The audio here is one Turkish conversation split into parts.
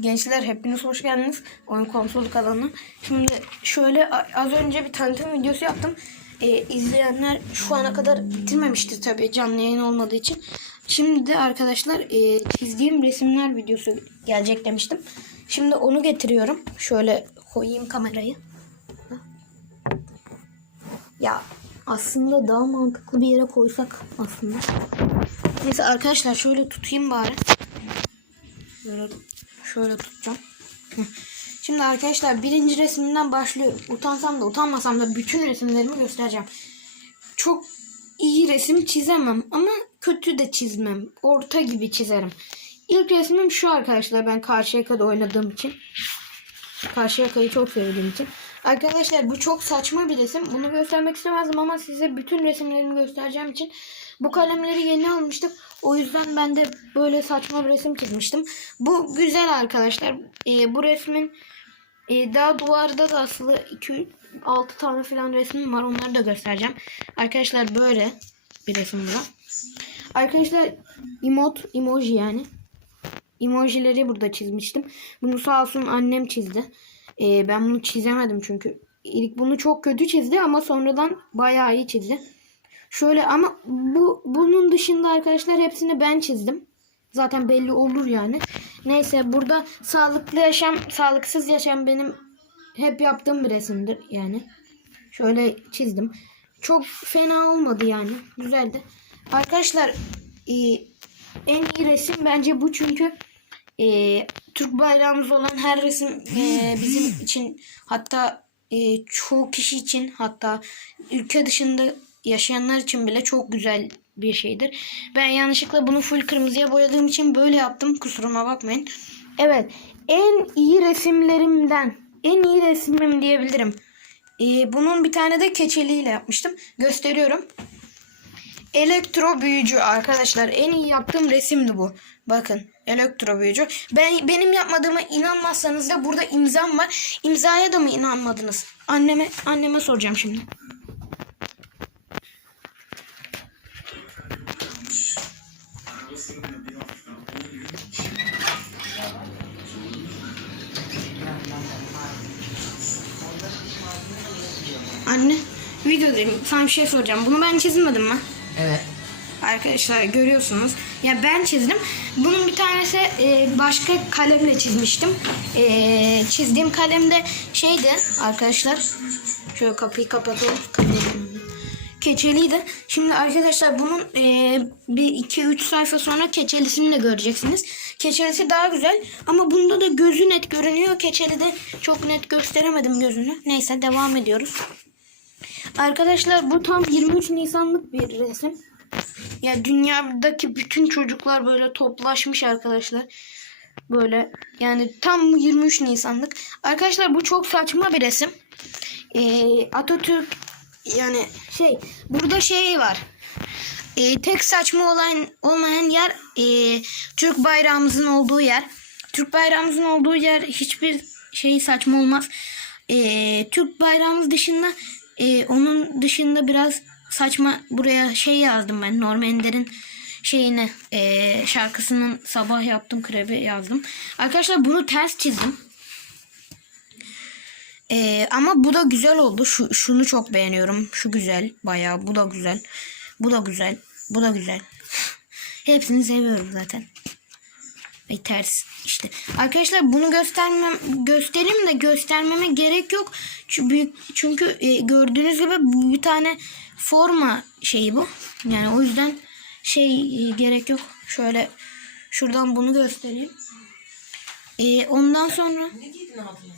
Gençler hepiniz hoş geldiniz oyun konsolu kanalına. Şimdi şöyle az önce bir tanıtım videosu yaptım. Ee, izleyenler şu ana kadar bitirmemiştir tabii canlı yayın olmadığı için. Şimdi de arkadaşlar e, çizdiğim resimler videosu gelecek demiştim. Şimdi onu getiriyorum. Şöyle koyayım kamerayı. Ya aslında daha mantıklı bir yere koysak aslında. Neyse arkadaşlar şöyle tutayım bari. Böyle şöyle tutacağım. Şimdi arkadaşlar birinci resimden başlıyorum. Utansam da utanmasam da bütün resimlerimi göstereceğim. Çok iyi resim çizemem ama kötü de çizmem. Orta gibi çizerim. İlk resmim şu arkadaşlar ben Karşıyaka'da oynadığım için. Karşıyaka'yı çok sevdiğim için. Arkadaşlar bu çok saçma bir resim. Bunu göstermek istemezdim ama size bütün resimlerimi göstereceğim için bu kalemleri yeni almıştık. O yüzden ben de böyle saçma bir resim çizmiştim. Bu güzel arkadaşlar. Ee, bu resmin e, daha duvarda da asılı 2 6 tane falan resmim var. Onları da göstereceğim. Arkadaşlar böyle bir resim bu. Arkadaşlar emot, emoji yani. Emojileri burada çizmiştim. Bunu sağ olsun annem çizdi. Ee, ben bunu çizemedim çünkü. İlk bunu çok kötü çizdi ama sonradan bayağı iyi çizdi. Şöyle ama bu bunun dışında arkadaşlar hepsini ben çizdim. Zaten belli olur yani. Neyse burada sağlıklı yaşam, sağlıksız yaşam benim hep yaptığım bir resimdir yani. Şöyle çizdim. Çok fena olmadı yani. Güzeldi. Arkadaşlar e, en iyi resim bence bu çünkü e, Türk bayrağımız olan her resim e, bizim için hatta çoğu kişi için hatta ülke dışında yaşayanlar için bile çok güzel bir şeydir. Ben yanlışlıkla bunu full kırmızıya boyadığım için böyle yaptım. Kusuruma bakmayın. Evet. En iyi resimlerimden en iyi resmim diyebilirim. E, bunun bir tane de keçeliyle yapmıştım. Gösteriyorum. Elektro büyücü arkadaşlar en iyi yaptığım resimdi bu. Bakın elektro büyücü. Ben benim yapmadığıma inanmazsanız da burada imzam var. İmzaya da mı inanmadınız? Anneme anneme soracağım şimdi. Videodayım. Sana bir şey soracağım. Bunu ben çizmedim mi? Evet. Arkadaşlar görüyorsunuz. Ya ben çizdim. Bunun bir tanesi e, başka kalemle çizmiştim. E, çizdiğim kalemde şeydi arkadaşlar. Şöyle kapıyı kapatalım. Kapıyı- Keçeliydi. Şimdi arkadaşlar bunun e, bir iki üç sayfa sonra keçelisini de göreceksiniz. Keçelisi daha güzel ama bunda da gözü net görünüyor. Keçeli de çok net gösteremedim gözünü. Neyse devam ediyoruz. Arkadaşlar bu tam 23 Nisanlık bir resim. Ya dünyadaki bütün çocuklar böyle toplaşmış arkadaşlar. Böyle yani tam 23 Nisanlık. Arkadaşlar bu çok saçma bir resim. Ee, Atatürk yani şey burada şey var. Ee, tek saçma olan olmayan yer ee, Türk bayrağımızın olduğu yer. Türk bayrağımızın olduğu yer hiçbir şey saçma olmaz. Ee, Türk bayrağımız dışında ee, onun dışında biraz saçma buraya şey yazdım ben Norm Ender'in şeyini ee, şarkısının sabah yaptım krebi yazdım. Arkadaşlar bunu ters çizdim. Ee, ama bu da güzel oldu. Şu, şunu çok beğeniyorum. Şu güzel. Bayağı bu da güzel. Bu da güzel. Bu da güzel. Hepsini seviyorum zaten. Ve ters işte. Arkadaşlar bunu göstermem göstereyim de göstermeme gerek yok. Çünkü çünkü e, gördüğünüz gibi bir tane forma şeyi bu. Yani o yüzden şey e, gerek yok. Şöyle şuradan bunu göstereyim. E, ondan sonra Ne giydin altına?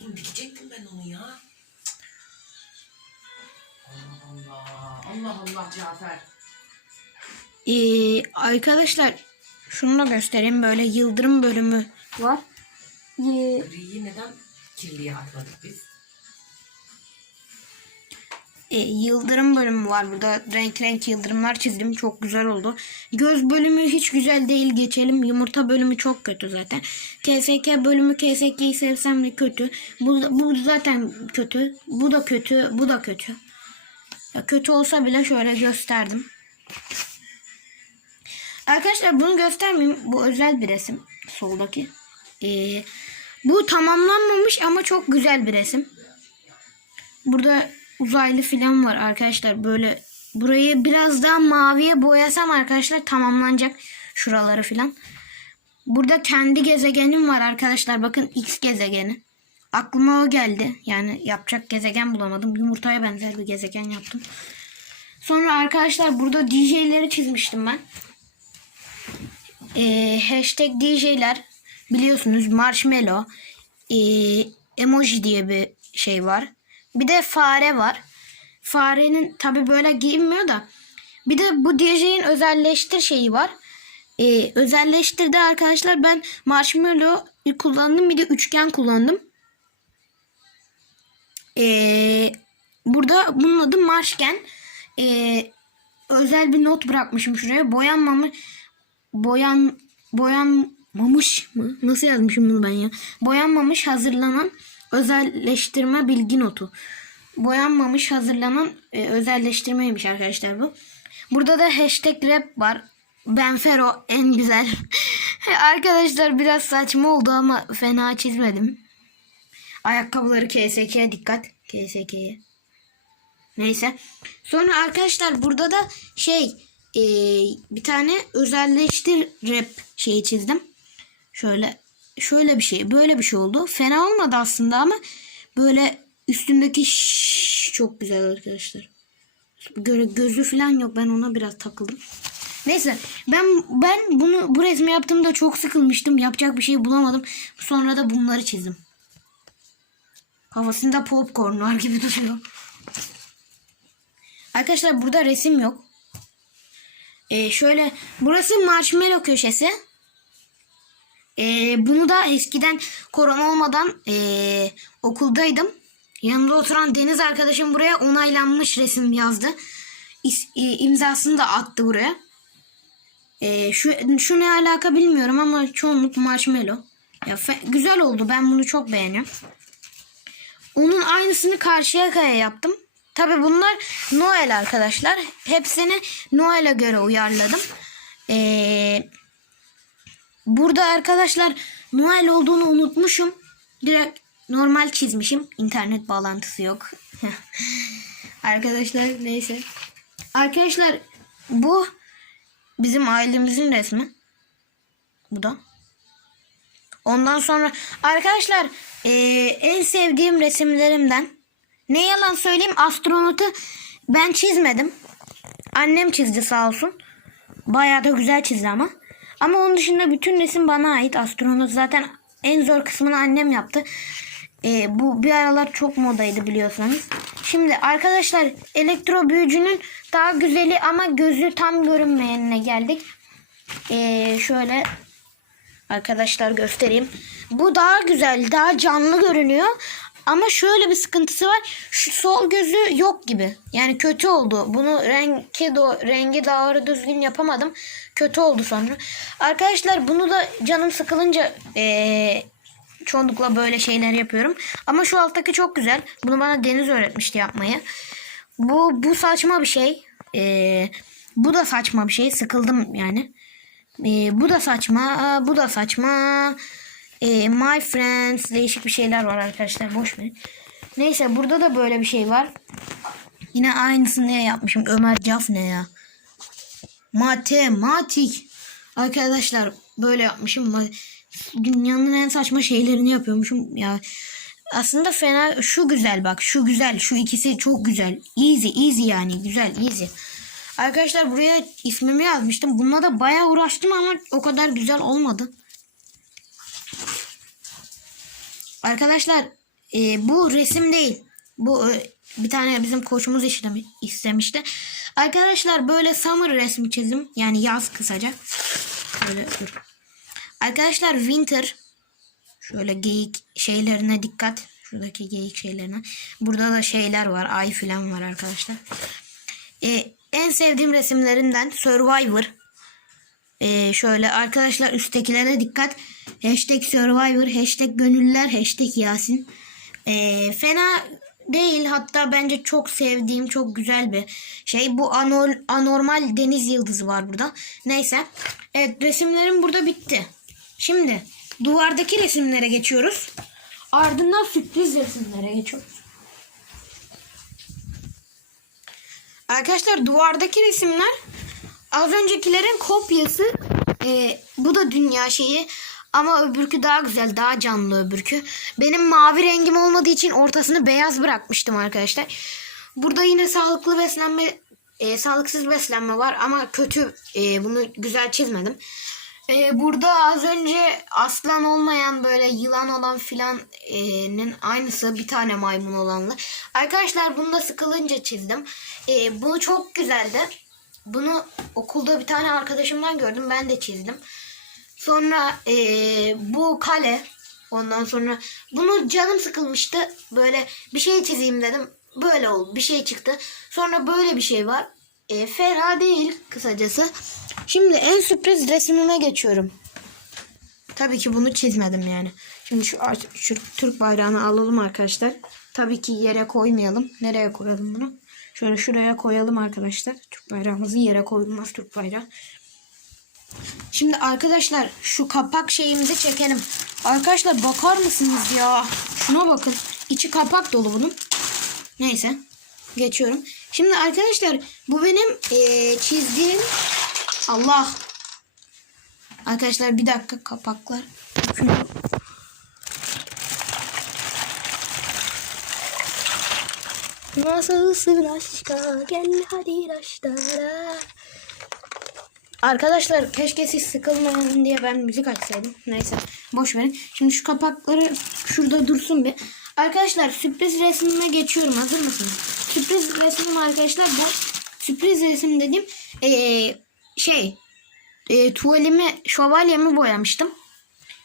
Oğlum dikecektim ben onu ya. Allah Allah. Allah Allah Cafer. Ee, arkadaşlar şunu da göstereyim. Böyle yıldırım bölümü var. Ee, Griyi neden kirliye atmadık biz? e, yıldırım bölümü var burada. Renk renk yıldırımlar çizdim. Çok güzel oldu. Göz bölümü hiç güzel değil. Geçelim. Yumurta bölümü çok kötü zaten. KSK bölümü KSK'yi sevsem de kötü. Bu, bu zaten kötü. Bu da kötü. Bu da kötü. Ya kötü olsa bile şöyle gösterdim. Arkadaşlar bunu göstermeyeyim. Bu özel bir resim. Soldaki. Ee, bu tamamlanmamış ama çok güzel bir resim. Burada uzaylı falan var arkadaşlar. Böyle burayı biraz daha maviye boyasam arkadaşlar tamamlanacak. Şuraları falan. Burada kendi gezegenim var arkadaşlar. Bakın X gezegeni. Aklıma o geldi. Yani yapacak gezegen bulamadım. Yumurtaya benzer bir gezegen yaptım. Sonra arkadaşlar burada DJ'leri çizmiştim ben. Ee, hashtag DJ'ler biliyorsunuz marshmallow ee, emoji diye bir şey var. Bir de fare var. Farenin tabi böyle giyinmiyor da. Bir de bu DJ'in özelleştir şeyi var. Ee, özelleştirdi arkadaşlar ben marshmallow kullandım bir de üçgen kullandım. Ee, burada bunun adı Marşgen. Ee, özel bir not bırakmışım şuraya. Boyanmamış boyan boyanmamış mı? Nasıl yazmışım bunu ben ya? Boyanmamış hazırlanan özelleştirme bilgi notu. Boyanmamış hazırlanan e, özelleştirmeymiş arkadaşlar bu. Burada da hashtag rap var. Benfero en güzel. arkadaşlar biraz saçma oldu ama fena çizmedim. Ayakkabıları KSK'ye dikkat. KSK'ye. Neyse. Sonra arkadaşlar burada da şey e, bir tane özelleştir rap şeyi çizdim. Şöyle şöyle bir şey böyle bir şey oldu. Fena olmadı aslında ama böyle üstündeki şş, çok güzel arkadaşlar. Göre gözü falan yok. Ben ona biraz takıldım. Neyse ben ben bunu bu resmi yaptığımda çok sıkılmıştım. Yapacak bir şey bulamadım. Sonra da bunları çizdim. Kafasında popcorn var gibi duruyor. Arkadaşlar burada resim yok. Ee, şöyle burası marshmallow köşesi. Ee, bunu da eskiden korona olmadan ee, okuldaydım. Yanımda oturan Deniz arkadaşım buraya onaylanmış resim yazdı. İs, e, imzasını da attı buraya. Ee, şu, şu ne alaka bilmiyorum ama çoğunluk marshmallow. Ya, güzel oldu ben bunu çok beğeniyorum. Onun aynısını Karşıyaka'ya yaptım. Tabi bunlar Noel arkadaşlar. Hepsini Noel'e göre uyarladım. Ee, burada arkadaşlar Noel olduğunu unutmuşum. Direkt normal çizmişim. İnternet bağlantısı yok. arkadaşlar neyse. Arkadaşlar bu bizim ailemizin resmi. Bu da. Ondan sonra arkadaşlar eee, en sevdiğim resimlerimden ne yalan söyleyeyim astronotu ben çizmedim. Annem çizdi sağ olsun. Bayağı da güzel çizdi ama. Ama onun dışında bütün resim bana ait. Astronot zaten en zor kısmını annem yaptı. Eee, bu bir aralar çok modaydı biliyorsanız. Şimdi arkadaşlar elektro büyücünün daha güzeli ama gözü tam görünmeyenine geldik. Eee, şöyle Arkadaşlar göstereyim. Bu daha güzel, daha canlı görünüyor. Ama şöyle bir sıkıntısı var. Şu sol gözü yok gibi. Yani kötü oldu. Bunu rengi, do rengi doğru düzgün yapamadım. Kötü oldu sonra. Arkadaşlar bunu da canım sıkılınca eee çoğunlukla böyle şeyler yapıyorum. Ama şu alttaki çok güzel. Bunu bana Deniz öğretmişti yapmayı. Bu bu saçma bir şey. Eee, bu da saçma bir şey. Sıkıldım yani. Ee, bu da saçma. Bu da saçma. Ee, my friends. Değişik bir şeyler var arkadaşlar. Boş verin. Neyse burada da böyle bir şey var. Yine aynısını ne yapmışım. Ömer Caf ne ya? Matematik. Arkadaşlar böyle yapmışım. Dünyanın en saçma şeylerini yapıyormuşum. Ya aslında fena şu güzel bak şu güzel şu ikisi çok güzel easy easy yani güzel easy Arkadaşlar buraya ismimi yazmıştım. Bununla da bayağı uğraştım ama o kadar güzel olmadı. Arkadaşlar e, bu resim değil. Bu e, bir tane bizim koçumuz istemişti. Arkadaşlar böyle summer resmi çizdim. Yani yaz kısaca. Böyle dur. Arkadaşlar winter şöyle geyik şeylerine dikkat. Şuradaki geyik şeylerine. Burada da şeyler var. Ay falan var arkadaşlar. Ee, en sevdiğim resimlerinden Survivor. Ee, şöyle arkadaşlar üsttekilere dikkat. Hashtag Survivor, hashtag gönüller, hashtag Yasin. Ee, fena değil hatta bence çok sevdiğim çok güzel bir şey. Bu anor anormal deniz yıldızı var burada. Neyse. Evet resimlerim burada bitti. Şimdi duvardaki resimlere geçiyoruz. Ardından sürpriz resimlere geçiyoruz. Arkadaşlar duvardaki resimler az öncekilerin kopyası. Ee, bu da dünya şeyi. Ama öbürkü daha güzel, daha canlı öbürkü. Benim mavi rengim olmadığı için ortasını beyaz bırakmıştım arkadaşlar. Burada yine sağlıklı beslenme, e, sağlıksız beslenme var ama kötü. e, bunu güzel çizmedim. E, burada az önce aslan olmayan böyle yılan olan filanın aynısı bir tane maymun olanla. Arkadaşlar bunu da sıkılınca çizdim. E, bunu çok güzeldi. Bunu okulda bir tane arkadaşımdan gördüm. Ben de çizdim. Sonra eee, bu kale. Ondan sonra bunu canım sıkılmıştı. Böyle bir şey çizeyim dedim. Böyle oldu. Bir şey çıktı. Sonra böyle bir şey var. E, fena değil kısacası. Şimdi en sürpriz resmime geçiyorum. Tabii ki bunu çizmedim yani. Şimdi şu, şu Türk bayrağını alalım arkadaşlar. Tabii ki yere koymayalım. Nereye koyalım bunu? Şöyle şuraya koyalım arkadaşlar. Türk bayrağımızı yere koyulmaz Türk bayrağı. Şimdi arkadaşlar şu kapak şeyimizi çekelim. Arkadaşlar bakar mısınız ya? Şuna bakın. İçi kapak dolu bunun. Neyse. Geçiyorum. Şimdi arkadaşlar bu benim eee, çizdiğim Allah. Arkadaşlar bir dakika kapaklar. Nasılsın aşka gel hadi raşlara. Arkadaşlar keşke siz sıkılmayın diye ben müzik açsaydım. Neyse boş verin. Şimdi şu kapakları şurada dursun bir. Arkadaşlar sürpriz resmime geçiyorum. Hazır mısınız? Sürpriz resmim arkadaşlar bu. Sürpriz resim dediğim eee, şey eee tuvalimi şövalyemi boyamıştım.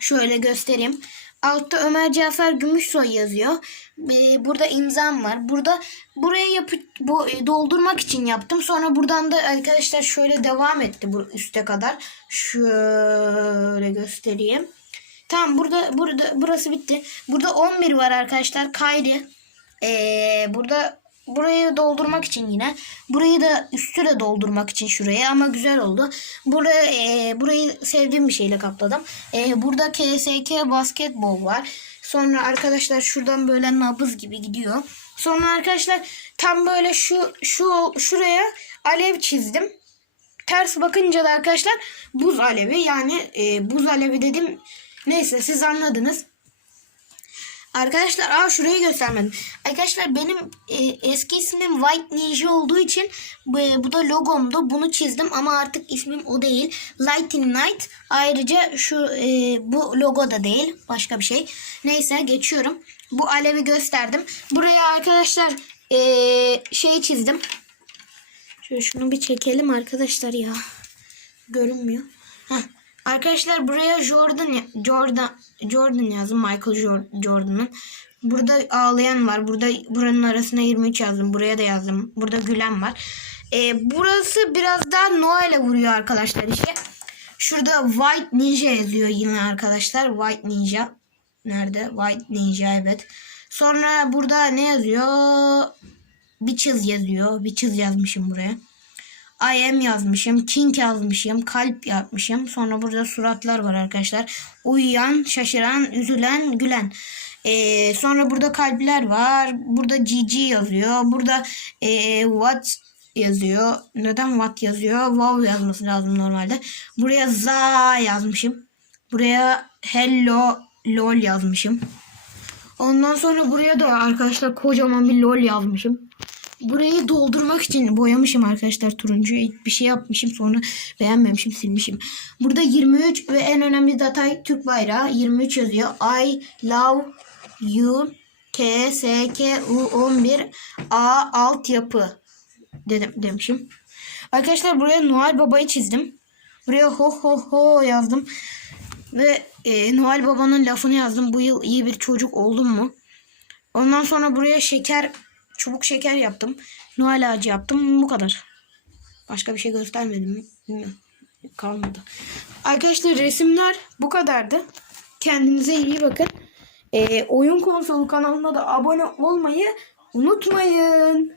Şöyle göstereyim. Altta Ömer Cafer Gümüşsoy yazıyor. Ee, burada imzam var. Burada buraya yapıp bu e, doldurmak için yaptım. Sonra buradan da arkadaşlar şöyle devam etti bu üste kadar. Şöyle göstereyim. Tamam burada burada burası bitti. Burada 11 var arkadaşlar. Kayri. Ee, burada burayı doldurmak için yine. Burayı da üstü de doldurmak için şuraya ama güzel oldu. Buraya, e, burayı sevdiğim bir şeyle kapladım. E, burada KSK basketbol var. Sonra arkadaşlar şuradan böyle nabız gibi gidiyor. Sonra arkadaşlar tam böyle şu şu şuraya alev çizdim. Ters bakınca da arkadaşlar buz alevi yani e, buz alevi dedim. Neyse siz anladınız. Arkadaşlar aa şurayı göstermedim. Arkadaşlar benim e, eski ismim White Ninja olduğu için bu, bu da logomdu. Bunu çizdim ama artık ismim o değil. Lightning Night. Ayrıca şu e, bu logo da değil. Başka bir şey. Neyse geçiyorum. Bu alevi gösterdim. Buraya arkadaşlar e, şey çizdim. Şöyle şunu bir çekelim arkadaşlar ya. Görünmüyor. Heh. Arkadaşlar buraya Jordan Jordan Jordan yazdım Michael Jor- Jordan'ın. Burada ağlayan var. Burada buranın arasına 23 yazdım. Buraya da yazdım. Burada gülen var. Ee, burası biraz daha Noel'e vuruyor arkadaşlar işe. Şurada White Ninja yazıyor yine arkadaşlar. White Ninja. Nerede? White Ninja evet. Sonra burada ne yazıyor? Bitches yazıyor. Bitches yazmışım buraya. I am yazmışım. King yazmışım. Kalp yapmışım. Sonra burada suratlar var arkadaşlar. Uyuyan, şaşıran, üzülen, gülen. Ee, sonra burada kalpler var. Burada GG yazıyor. Burada ee, what yazıyor. Neden what yazıyor? Wow yazması lazım normalde. Buraya za yazmışım. Buraya hello lol yazmışım. Ondan sonra buraya da arkadaşlar kocaman bir lol yazmışım. Burayı doldurmak için boyamışım arkadaşlar turuncu. Bir şey yapmışım sonra beğenmemişim silmişim. Burada 23 ve en önemli detay Türk bayrağı 23 yazıyor. I love you K S K U 11 A altyapı dedim demişim. Arkadaşlar buraya Noel Baba'yı çizdim. Buraya ho ho ho yazdım. Ve e, Noel Baba'nın lafını yazdım. Bu yıl iyi bir çocuk oldum mu? Ondan sonra buraya şeker, çubuk şeker yaptım. Noel ağacı yaptım. Bu kadar. Başka bir şey göstermedim mi? Bilmiyorum. Kalmadı. Arkadaşlar resimler bu kadardı. Kendinize iyi bakın. E, oyun konsolu kanalına da abone olmayı unutmayın.